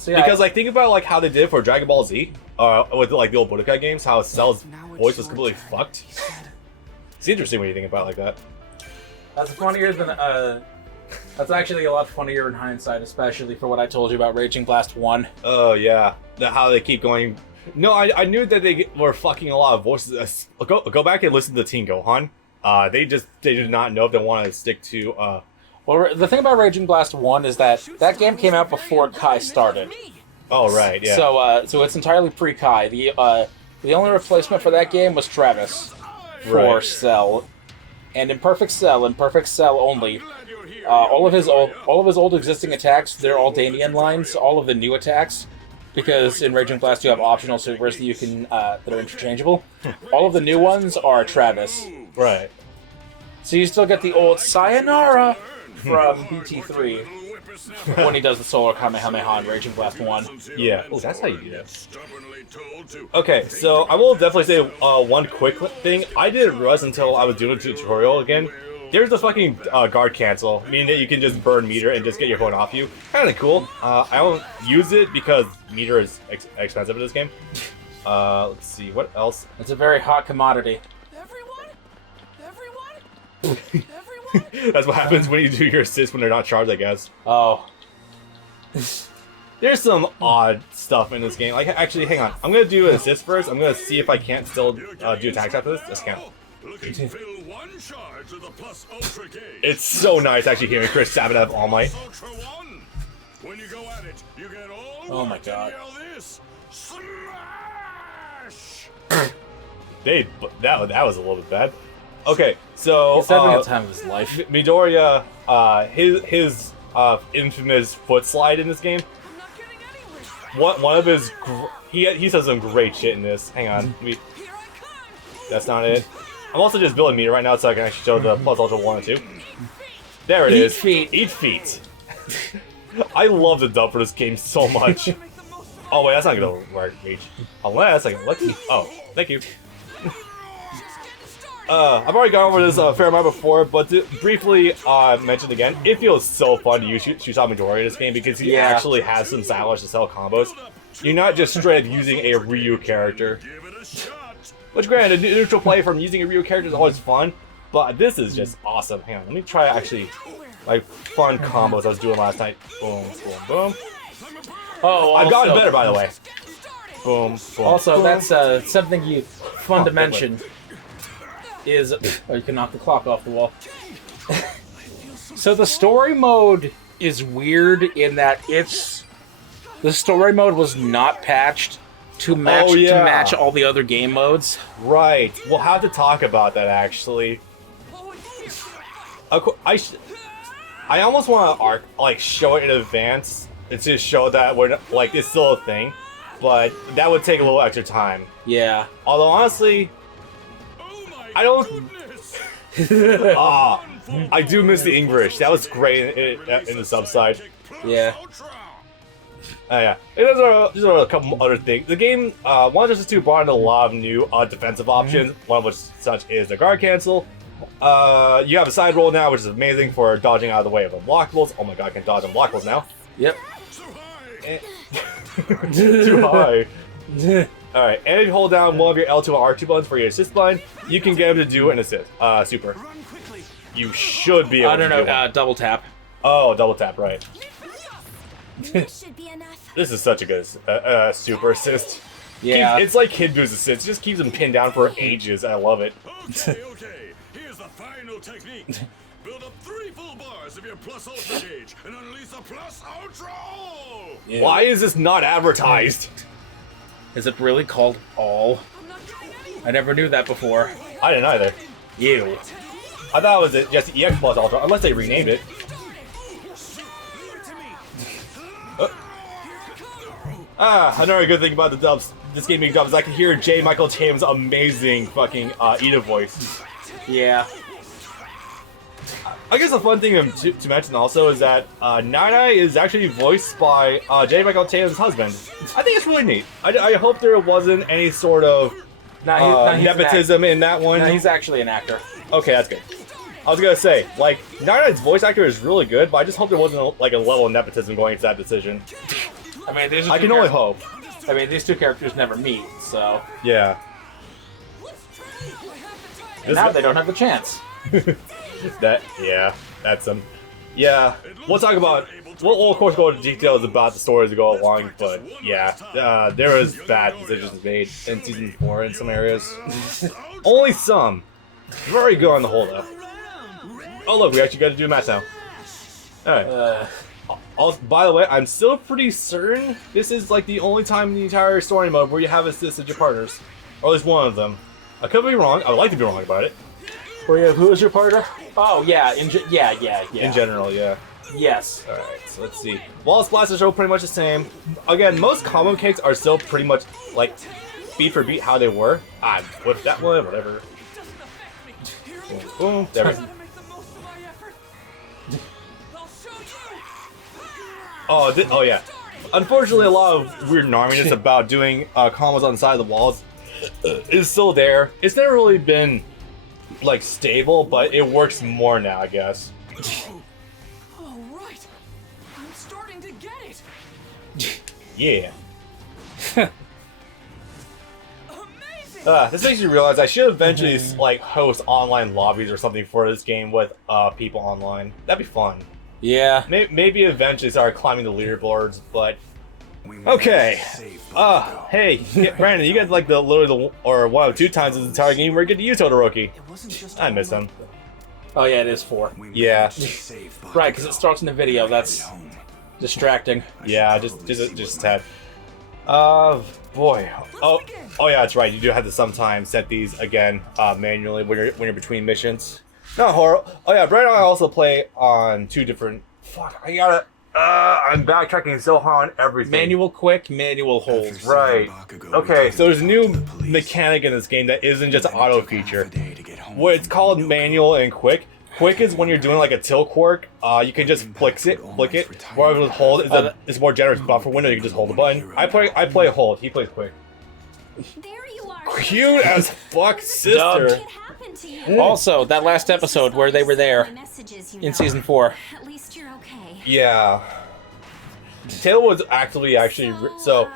So, yeah, because like think about like how they did for Dragon Ball Z, with like the old Budokai games, how Cell's voice was completely fucked. It's interesting when you think about it like that. that's funnier than that's actually a lot funnier in hindsight, especially for what I told you about Raging Blast 1. Oh yeah, how they keep going. No, I knew that they were fucking a lot of voices. Go back and listen to Teen Gohan. They did not know if they want to stick to. Well, the thing about Raging Blast 1 is that game came out before Kai started. Oh right, yeah. So it's entirely pre-Kai. The only replacement for that game was Travis for Cell, and in Perfect Cell only, all of his old existing attacks, they're all Damian lines. All of the new attacks, because in Raging Blast you have optional supers that you can that are interchangeable. All of the new ones are Travis. Right. So you still get the old Sayonara from BT3 when he does the Solar Kamehameha in Raging Blast 1. Yeah. Oh, that's how you do that. Okay, so I will definitely say one quick thing. I didn't realize until I was doing a tutorial again. There's the fucking guard cancel, meaning that you can just burn meter and just get your phone off you. Kind of cool. I don't use it because meter is expensive in this game. Let's see, what else? It's a very hot commodity. That's what happens when you do your assists when they're not charged, I guess. Oh. There's some odd stuff in this game. Like, actually, hang on. I'm gonna do an assist first. I'm gonna see if I can't still do attacks after this. Just can't. It's so nice actually hearing Chris Sabanev All Might. Oh my god. That was a little bit bad. Okay, so he's having a time of his life. Midoriya, his infamous foot slide in this game. One of his he says some great shit in this. Hang on, that's not it. I'm also just building meter right now so I can actually show the plus ultra 1 and 2. There it is. Eat feet. I love the dub for this game so much. Oh wait, that's not gonna work, Reach. Unless I can let you. Oh, thank you. I've already gone over this a fair amount before, but to briefly mention again, it feels so fun to use Shusha Midoriya in this game because he actually has some stylish to sell combos. You're not just straight up using a Ryu character. Which granted, neutral play from using a Ryu character is always fun, but this is just awesome. Hang on, let me try actually like fun combos I was doing last night. Boom, boom, boom. Oh, I've gotten better, by the way. Boom, boom. Also, boom. that's something fun to mention. Is you can knock the clock off the wall. So the story mode is weird in that the story mode was not patched to match all the other game modes. Right. We'll have to talk about that actually. I almost want to show it in advance. It's just show that it's still a thing, but that would take a little extra time. Yeah. Although honestly, I don't. I do miss the English. That was great in the sub side. Yeah. Yeah. There's a couple other things. The game, 1 vs 2 brought in a lot of new defensive options. One of which such is the guard cancel. You have a side roll now, which is amazing for dodging out of the way of unblockables. Oh my god, I can dodge unblockables now. Yep. Too high. Alright, and if you hold down one of your L2 or R2 buttons for your assist line, you can get him to do an assist. Super. You should be able to do it. Double tap. Oh, double tap, right. This is such a good super assist. Yeah. It's like Kid Boo's assist. It just keeps him pinned down for ages. I love it. Okay. Here's the final technique. Build up 3 full bars of your plus ultra gauge and unleash a plus ultra. Yeah. Why is this not advertised? Is it really called all? I never knew that before. I didn't either. Ew. I thought it was just EX plus ultra, unless they renamed it. Another good thing about the dubs, this game being dubbed, is I can hear J. Michael Tatum's amazing fucking Ida voice. Yeah. I guess a fun thing to mention also is that Nine is actually voiced by J. Michael Tatum's husband. I think it's really neat. I hope there wasn't any sort of nepotism in that one. No, he's actually an actor. Okay, that's good. I was gonna say, Nine's voice actor is really good, but I just hope there wasn't a level of nepotism going into that decision. I mean, these are I two can only characters- hope. I mean, these two characters never meet, so Yeah. and now they don't have the chance. That's some. Yeah, we'll talk about. We'll of course go into details about the story as we go along, but yeah, there was bad decisions made in season 4 in some areas. Only some. Very good on the whole though. Oh look, we actually got to do a match now. All right. Also, by the way, I'm still pretty certain this is like the only time in the entire story mode where you have assisted your partners, or at least one of them. I could be wrong. I would like to be wrong about it. Who is your partner? Oh yeah, yeah. In general, yeah. Yes. Alright, so let's see. Wall splashers are pretty much the same. Again, most combo kicks are still pretty much like beat for beat how they were. Ah, whip that one, whatever. Boom, boom. There we go. Oh yeah. Unfortunately, a lot of weird narminess about doing combos on the side of the walls is still there. It's never really been like stable, but it works more now, I guess. All right, I'm starting to get it. Yeah. Amazing. This makes me realize I should eventually like host online lobbies or something for this game with people online. That'd be fun. Yeah. Maybe eventually start climbing the leaderboards, but okay. Hey, Brandon, you got like one of 2 times in the entire game where you get to use Todoroki. I miss him. Oh yeah, it is 4. Yeah. Right, because it starts in the video. That's distracting. Yeah, just a tad. Boy. Oh yeah, that's right. You do have to sometimes set these again manually when you're between missions. Not horror. Oh yeah, Brandon and I also play on 2 different. Fuck, I gotta. I'm backtracking so hard on everything. Manual quick, manual hold. Right. Okay, so there's a new mechanic in this game that isn't just an auto feature. What it's called manual and quick. Quick is when you're doing like a tilt quirk, you can just flick it. Whereas with hold is a more generous buffer window, you can just hold the button. I play hold, he plays quick. There you are. Cute as fuck, sister. Dubbed. It happened to you. Also, that last episode where they were there My messages, you in know. season 4. At least you're okay. Yeah. Taylor was actually so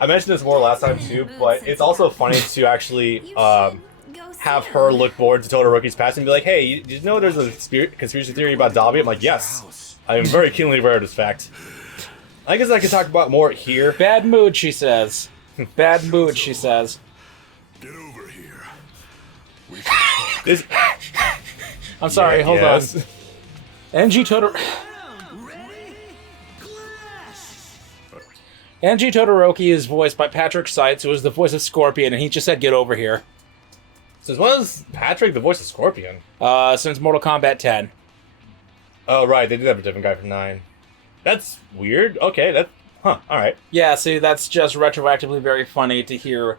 I mentioned this more last time too, but it's also funny to actually have her look forward to Todoroki's past and be like, hey, did you know there's a conspiracy theory about Dobby? I'm like, yes. I am very keenly aware of this fact. I guess I could talk about more here. Bad mood, she says. Bad mood, she says. Get over here. This, I'm sorry, Yeah, hold yes. on. Enji Todoroki is voiced by Patrick Seitz, who is the voice of Scorpion, and he just said, get over here. Since when was Patrick the voice of Scorpion? Since Mortal Kombat 10. Oh, right, they did have a different guy from 9. That's weird. Okay, alright. Yeah, see, that's just retroactively very funny to hear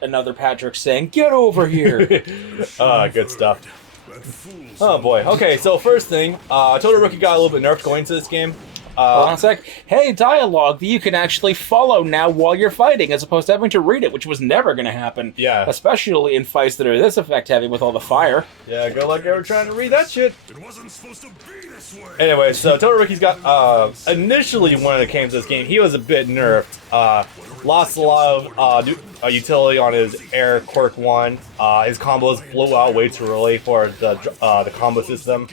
another Patrick saying, get over here. Good stuff. Oh boy. Okay, so first thing, Todoroki got a little bit nerfed going into this game. Hold on a sec. Hey, dialogue that you can actually follow now while you're fighting, as opposed to having to read it, which was never going to happen. Yeah. Especially in fights that are this effect heavy with all the fire. Yeah, good luck ever trying to read that shit. It wasn't supposed to be this way. Anyway, so Todoroki's got, initially when it came to this game, he was a bit nerfed. Lost a lot of utility on his air quirk 1. His combos flew out way too early for the combo system.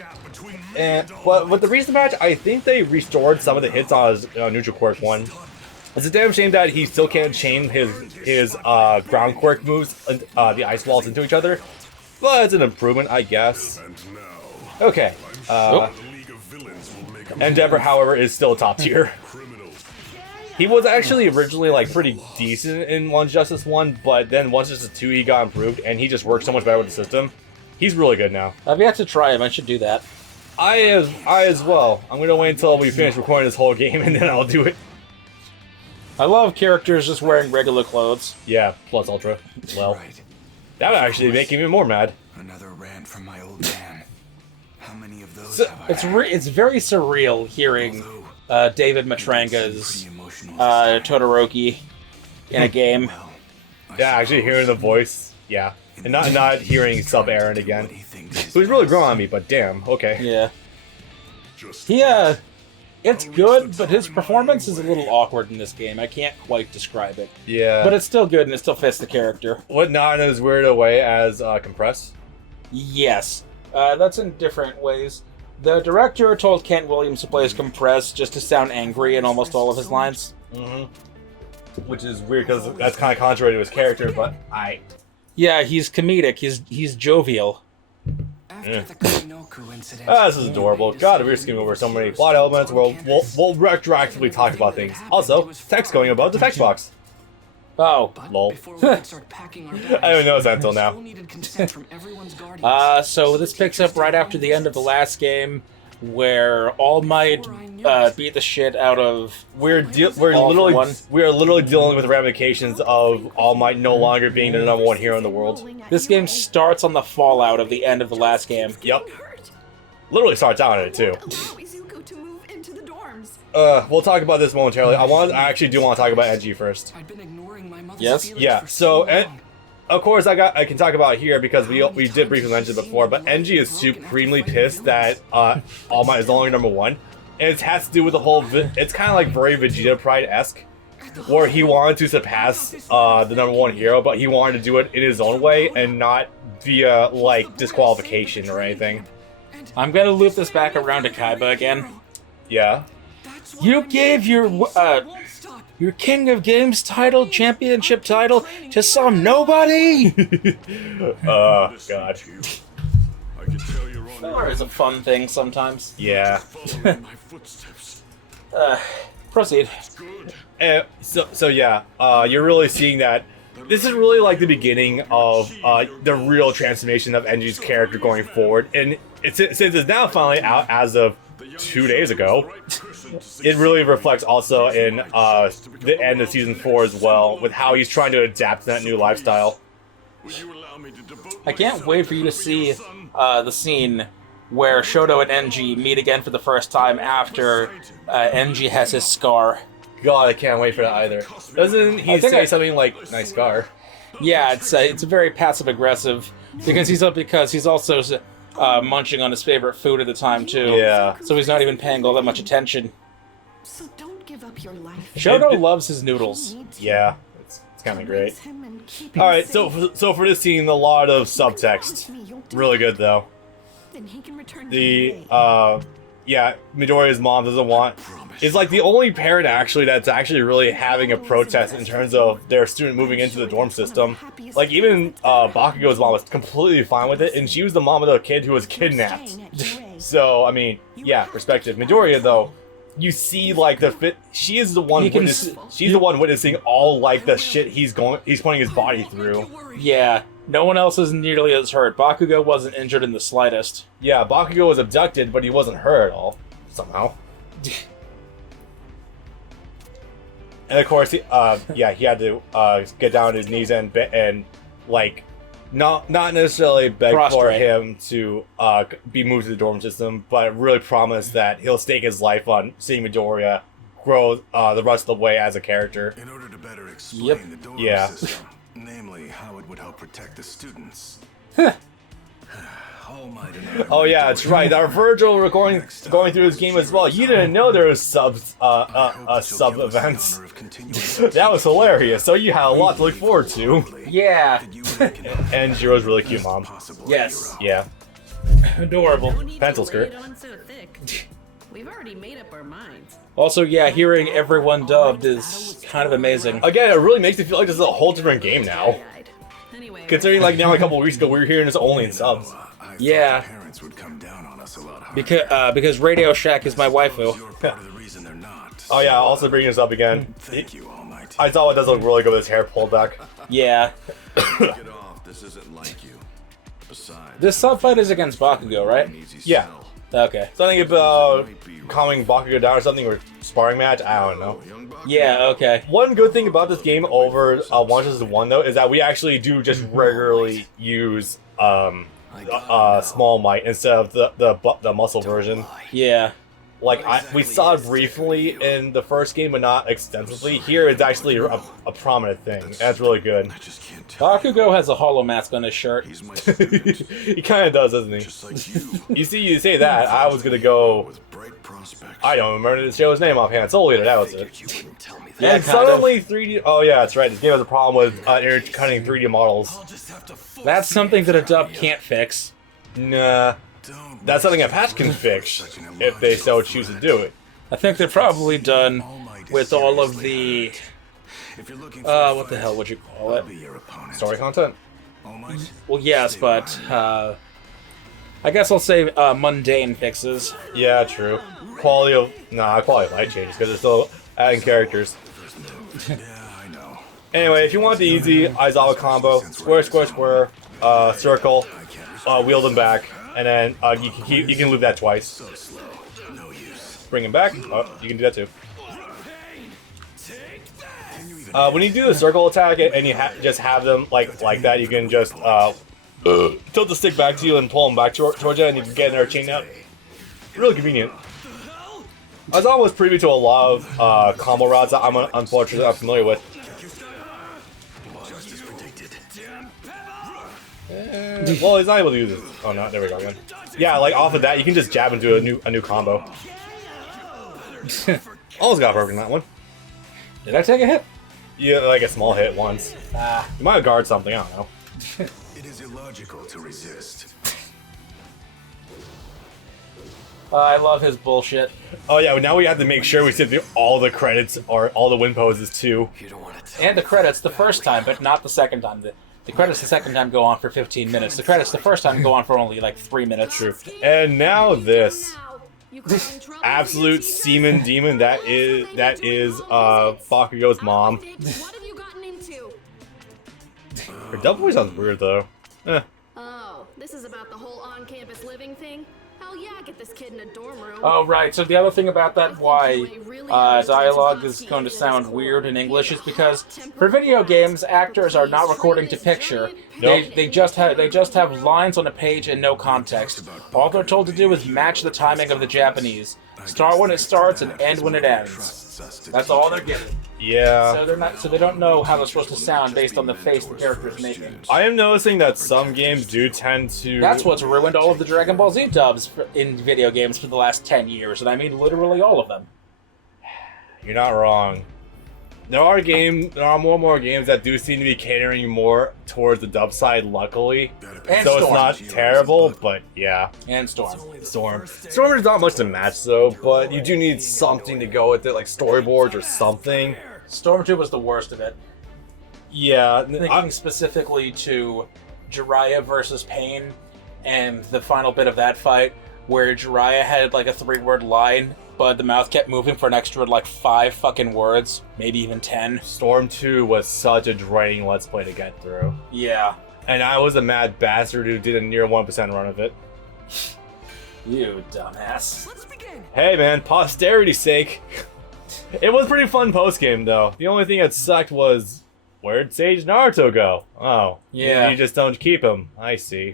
But with the recent patch, I think they restored some of the hits on his neutral quirk 1. It's a damn shame that he still can't chain his ground quirk moves, the ice walls into each other. But it's an improvement, I guess. And now, Okay. the League of Villains will make a Endeavor, however, is still top tier. criminals. He was actually originally like pretty decent in One Justice 1, but then One Justice 2 he got improved, and he just works so much better with the system. He's really good now. I've yet to try him. I should do that. I as well. I'm gonna wait until we finish recording this whole game, and then I'll do it. I love characters just wearing regular clothes. Yeah, plus Ultra. Well, Right. that would actually make him even more mad. Another rant from my old man. How many of those So, have I had? It's very surreal hearing David Matranga's Pretty emotional to say. Todoroki in a game. Well, I Yeah, actually hearing the voice. Yeah, and not hearing Sub Aaron again. what he thinks is So he's really best. growing on me, but damn. Okay. Yeah. Just He It's good, but his performance is a little awkward in this game. I can't quite describe it. Yeah. But it's still good, and it still fits the character. What, not in as weird a way as Compress? Yes. That's in different ways. The director told Kent Williams to play as Compress just to sound angry in almost all of his lines. Which is weird, because that's kind of contrary to his character, but Yeah, he's comedic. He's jovial. After the Kurinoku incident, this is adorable. God, we're skimming over so many plot elements. We'll retroactively talk about things. Also, text going about the text box. Oh. But Lol. before we could start packing our bags, I didn't notice that until now. still needed consent from everyone's guardians. So this picks up right after the end of the last game, where All Might beat the shit out of... We're literally dealing with the ramifications of All Might no longer being the #1 hero in the world. This game starts on the fallout of the end of the last game. Yep. Literally starts out on it too. We'll talk about this momentarily. I actually do want to talk about Enji first. I'd been ignoring my mother's Yes? feelings Yeah. for So, long. of course, I can talk about it here because we did briefly mention it before. But Enji is supremely pissed that All Might is no longer #1, and it has to do with the whole. It's kind of like very Vegeta Pride-esque, where he wanted to surpass the #1 hero, but he wanted to do it in his own way and not via like disqualification or anything. I'm gonna loop this back around to Kaiba again. Yeah. That's You why gave your King of Games title, championship title, to some nobody! God. I can tell you're on Filler is a fun thing sometimes. Yeah. following my footsteps. Proceed. Good. So yeah, you're really seeing that. This is really like the beginning of the real transformation of Enji's character going forward, and since it's now finally out as of 2 days ago, it really reflects also in the end of season 4 as well, with how he's trying to adapt to that new lifestyle. Will you allow me to devote I can't myself wait for you to see the scene where Shoto and Enji meet again for the first time after Enji has his scar. God, I can't wait for that either. Doesn't he think say something like "nice scar"? Yeah, it's a very passive aggressive because he's also munching on his favorite food at the time too. Yeah. So he's not even paying all that much attention. So don't give up your life. Shoto loves his noodles. Yeah, it's kind of great. All right, so for this scene, a lot of subtext. Really good though. Then he can return The Midoriya's mom doesn't want. Is like the only parent actually that's actually really having a protest in terms of their student moving into the dorm system. Like even Bakugo's mom was completely fine with it, and she was the mom of the kid who was kidnapped. So I mean, yeah, perspective. Midoriya though, you see like the fit. She is the one. She's the one witnessing all like the shit he's putting his body through. Yeah, no one else is nearly as hurt. Bakugo wasn't injured in the slightest. Yeah, Bakugo was abducted, but he wasn't hurt at all somehow. And of course, he had to get down on his knees and like, not necessarily beg for Prostrate. him to be moved to the dorm system, but really promise that he'll stake his life on seeing Midoriya grow the rest of the way as a character. In order to better explain Yep. the dorm Yeah. system, namely how it would help protect the students. All Might and I Oh yeah, that's right. Our Virgil were going through this game as well. You didn't know there was sub events. That was hilarious. So you had a lot to look forward to. Yeah. And Jiro's really cute, mom. Yes. Yeah. Adorable. Pencil skirt. We've already made up our minds. Also, yeah, hearing everyone dubbed is kind of amazing. Again, it really makes me feel like this is a whole different game now. Anyway, Considering like now a couple of weeks ago we were hearing this only in subs. Yeah. Parents would come down on us a lot harder. Because Radio Shack is my waifu. You're part of the reason they're not. Oh yeah, also bringing this up again. Thank you, All Might. I thought it does look really good with his hair pulled back. Yeah. Get off. This isn't like you. Besides, This subfight is against Bakugo, right? an easy Yeah. sell. Okay. Something about calming Bakugo down or something, or sparring match, I don't know. Young Buck, Yeah, okay. One good thing about this game over 1-1 though is that we actually do just regularly use Small Might instead of the muscle version. Yeah. we saw it briefly in the first game, but not extensively. Here, it's actually a prominent thing. That's really good. I just can't tell. Bakugo has a hollow mask on his shirt. He's my spirit, He kind of does, doesn't he? just like you. You see, you say that, I was gonna go. With bright prospects. I don't remember the show's name offhand. Soul Eater, that was it. You wouldn't tell me that. Yeah, And kind of. suddenly 3D. Oh yeah, that's right. This game has a problem with intercutting 3D models. I'll just have to force That's the something that a answer. dub can't fix. Nah, Don't that's something a waste patch can time. fix if they so choose to do it. I think they're probably done with all of the If you're looking for a what the fight, hell would you call I'll it? be your opponent. Story content. All Might? Well, yes, but I guess I'll say mundane fixes. Yeah, true. Quality of light changes because they're still adding characters. Yeah, I know. Anyway, if you want the easy Eyeshadow combo, square, square, square, circle, wheel them back, and then you can loop that twice. So slow. No use. Bring him back. Oh, you can do that too. When you do the circle attack and you just have them like that, you can just tilt the stick back to you and pull them back towards you, and you can get another chain out. Really convenient. I was almost privy to a lot of combo routes that I'm unfortunately not familiar with. Just as predicted. Well, he's not able to use it. Oh no, there we go again. Yeah, like off of that, you can just jab into a new combo. Almost got perfect in that one. Did I take a hit? Yeah, like a small hit once. You might have guarded something, I don't know. It is illogical to resist. I love his bullshit. Oh yeah, now we have to make sure we sit through all the credits or all the win poses too. You don't want to tell And the credits the first time, but not the second time. The credits the second time go on for 15 minutes. The credits the first time go on for only like 3 minutes. True. And now this You causing trouble? absolute semen demon that is Bakugo's mom. What have you gotten into? Her double voice sounds weird though. Eh. Oh, this is about the whole on-campus living thing? Hell yeah, get this kid in a dorm room. Oh, right. So the other thing about that, why dialogue is going to sound weird in English, is because for video games, actors are not recording to picture. Nope. They just have lines on a page and no context. All they're told to do is match the timing of the Japanese. Start when it starts and end when it ends. That's all they're given. Yeah. So they don't know how they're supposed to sound based on the face the character's making. I am noticing that some games do tend to. That's what's ruined all of the Dragon Ball Z dubs in video games for the last 10 years, and I mean literally all of them. You're not wrong. There are more and more games that do seem to be catering more towards the dub side, luckily. And So Storm. it's not terrible, but yeah. And Storm. Storm. Storm is not much to match though, but you do need something to go with it, like storyboards or something. Storm 2 was the worst of it. Yeah. Thinking specifically to Jiraiya versus Pain and the final bit of that fight, where Jiraiya had like a 3-word line, but the mouth kept moving for an extra like 5 fucking words, maybe even 10. Storm 2 was such a draining Let's Play to get through. Yeah. And I was a mad bastard who did a near 1% run of it. You dumbass. Let's begin. Hey man, posterity's sake. It was pretty fun post-game though. The only thing that sucked was, where'd Sage Naruto go? Oh. Yeah. You just don't keep him. I see.